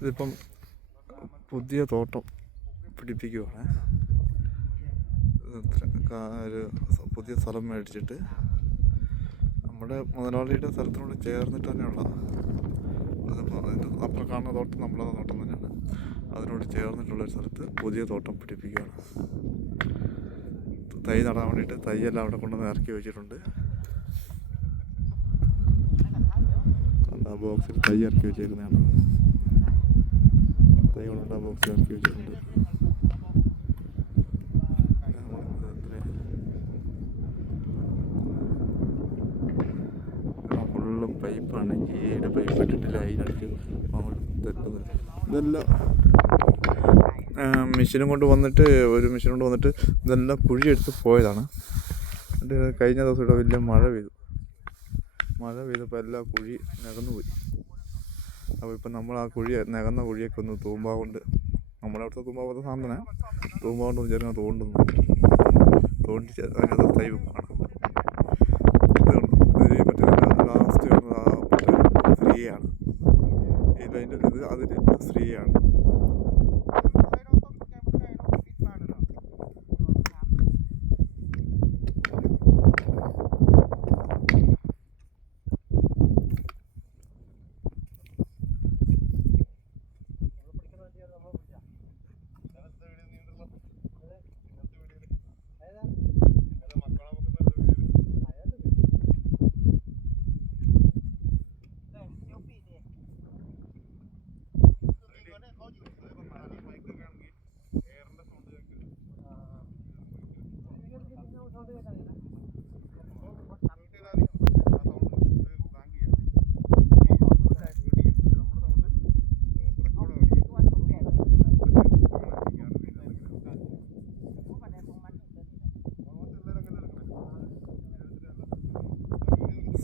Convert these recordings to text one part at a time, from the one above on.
ഇതിപ്പം പുതിയ തോട്ടം പിടിപ്പിക്കുകയാണ്. ഒരു പുതിയ സ്ഥലം മേടിച്ചിട്ട് നമ്മുടെ മുതലാളിയുടെ സ്ഥലത്തിനോട് ചേർന്നിട്ട് തന്നെയുള്ള അപ്പുറം കാണുന്ന തോട്ടം നമ്മളെ തോട്ടം തന്നെയാണ്. അതിനോട് ചേർന്നിട്ടുള്ളൊരു സ്ഥലത്ത് പുതിയ തോട്ടം പിടിപ്പിക്കുകയാണ്. തൈ നടാൻ വേണ്ടിയിട്ട് തൈയെല്ലാം അവിടെ കൊണ്ടുവന്ന് ഇറക്കി വെച്ചിട്ടുണ്ട്. ആ ബോക്സിൽ തൈ ഇറക്കി വെച്ചേക്കുന്നതാണ്. തൈ കൊണ്ടുണ്ട് ആ ബോക്സിൽ ഇറക്കി വെച്ചിട്ടുണ്ട്. ഫുള്ള് പൈപ്പാണ്. ഏഴ് പൈപ്പ് ഇട്ടിട്ട് ലൈനടിച്ച് അങ്ങോട്ട് തെറ്റുന്നത്. ഇതെല്ലാം മെഷീനും കൊണ്ട് വന്നിട്ട് ഇതെല്ലാം കുഴിയെടുത്ത് പോയതാണ്. എന്നിട്ട് കഴിഞ്ഞ ദിവസം ഇവിടെ വലിയ മഴ പെയ്തപ്പോൾ എല്ലാ കുഴി നികന്നു പോയി. അപ്പോൾ ഇപ്പം നമ്മൾ ആ നികന്ന കുഴിയൊക്കെ ഒന്ന് തൂമ്പാ കൊണ്ട്, നമ്മുടെ അവിടുത്തെ തൂമ്പാ പോലത്തെ സാധനം തൂമ്പാ കൊണ്ടൊന്ന് ചെറിയ തോണ്ടി അതിനകത്ത് തൈ വെക്കുകയാണ്. ലാസ്റ്റ് സ്ത്രീയാണ് അതിൽ സ്ത്രീയാണ്.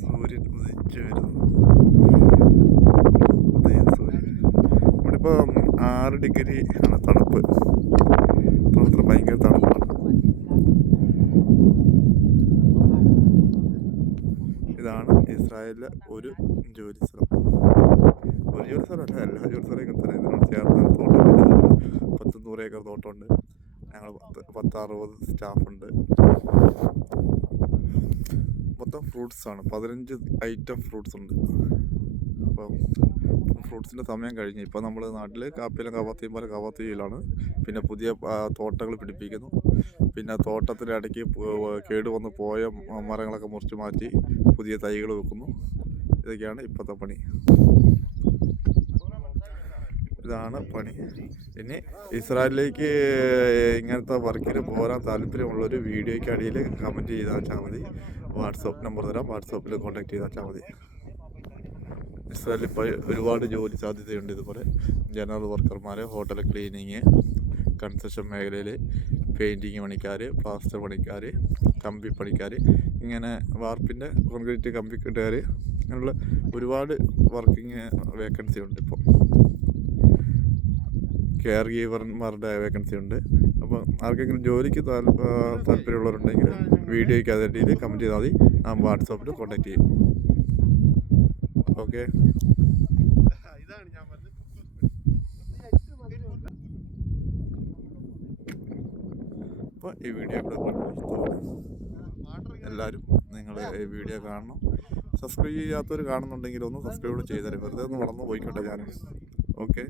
സൂര്യൻ ഉദിച്ചു വരുന്നു. ഇവിടിപ്പോൾ 6 ഡിഗ്രി ആണ് തണുപ്പ്. ഭയങ്കര തണുപ്പാണ്. ഇതാണ് ഇസ്രായേലിലെ ഒരു ജോലി സ്ഥലം. എല്ലാ ജോലി സ്ഥലം ഇങ്ങനെ തന്നെ. ഇതിനോട് ചേർന്ന് തോട്ടം 100 ഏക്കർ തോട്ടമുണ്ട്. ഞങ്ങൾ 10-60 സ്റ്റാഫുണ്ട്. മൊത്തം ഫ്രൂട്ട്സാണ്. 15 ഐറ്റം ഫ്രൂട്ട്സ് ഉണ്ട്. അപ്പം ഫ്രൂട്ട്സിൻ്റെ സമയം കഴിഞ്ഞ് ഇപ്പോൾ നമ്മൾ നാട്ടിൽ കാവാത്തിയിലാണ്. പിന്നെ പുതിയ തോട്ടങ്ങൾ പിടിപ്പിക്കുന്നു. പിന്നെ തോട്ടത്തിൻ്റെ ഇടയ്ക്ക് കേടുവന്ന് പോയ മരങ്ങളൊക്കെ മുറിച്ച് മാറ്റി പുതിയ തൈകൾ വെക്കുന്നു. ഇതൊക്കെയാണ് ഇപ്പോഴത്തെ പണി. ഇതാണ് പണി. ഇനി ഇസ്രായേലിലേക്ക് ഇങ്ങനത്തെ വർക്കിന് പോരാൻ താല്പര്യമുള്ളൊരു വീഡിയോയ്ക്ക് അടിയിൽ കമൻറ്റ് ചെയ്താൽ വെച്ചാൽ മതി. വാട്സപ്പ് നമ്പർ തരാം. വാട്സപ്പിൽ കോൺടാക്ട് ചെയ്താൽ വെച്ചാൽ മതി. ഇസ്രായേലിൽ ഇപ്പോൾ ഒരുപാട് ജോലി സാധ്യതയുണ്ട്. ഇതുപോലെ ജനറൽ വർക്കർമാർ, ഹോട്ടൽ ക്ലീനിങ്, കൺസ്ട്രക്ഷൻ മേഖലയിൽ പെയിൻറ്റിങ് പണിക്കാർ, പ്ലാസ്റ്റർ പണിക്കാർ, കമ്പി പണിക്കാർ, ഇങ്ങനെ വാർപ്പിൻ്റെ കോൺക്രീറ്റ് കമ്പി കെട്ടുകാർ, അങ്ങനെയുള്ള ഒരുപാട് വർക്കിംഗ് വേക്കൻസി ഉണ്ട്. ഇപ്പോൾ കെയർ ഗീവർമാരുടെ വേക്കൻസി ഉണ്ട്. അപ്പോൾ ആർക്കെങ്കിലും ജോലിക്ക് താല്പര്യമുള്ളവരുണ്ടെങ്കിൽ വീഡിയോയ്ക്ക് അതിൻ്റെ കമൻറ്റ് ചെയ്താൽ മതി. ഞാൻ വാട്സാപ്പിൽ കോൺടാക്ട് ചെയ്യും. ഓക്കെ. അപ്പോൾ ഈ വീഡിയോ ഇവിടെ എല്ലാവരും നിങ്ങൾ ഈ വീഡിയോ കാണണം. സബ്സ്ക്രൈബ് ചെയ്യാത്തവർ കാണുന്നുണ്ടെങ്കിൽ ഒന്ന് സബ്സ്ക്രൈബ് ചെയ്തേരെ. വെറുതെ ഒന്ന് വളർന്നു പോയിക്കോട്ടെ ഞാൻ. ഓക്കെ.